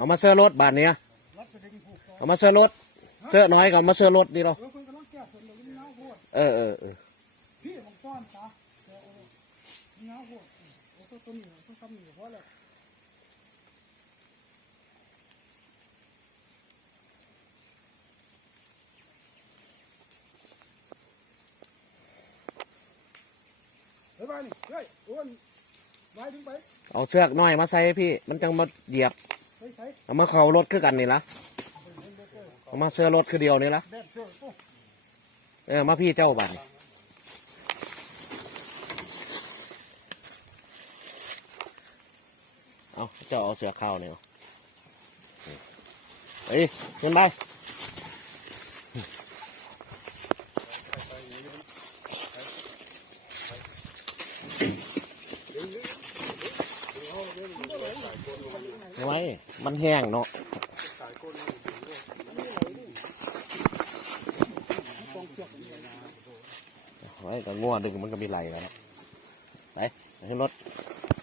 เอามาเสื้อรถบาทเนี้ยเอามาเสื้อรถเสื้อน้อยกับมาเสื้อรถดีเราเออพี่ของก้อนซะเงาหัวตัวนี้ต้องทำหนีเพราะอะไรเฮ้ยไปนี่เฮ้ยอ้วนไปถึงไปเอาเชือกน้อยมาใส่พี่มันจังมาเหยียบเอามาเข่ารถคือกันนี่ละเอามาเสื้อรถคือเดียวนี่ละมาพี่เจ้าบ้านเอาเจ้าเอาเสือเข้าเนี่ยเฮ้ยเงินไปทำไมมันแห้งเนาะไว้แต่งัวดึงมันก็มีไหลแล้วไปให้รถ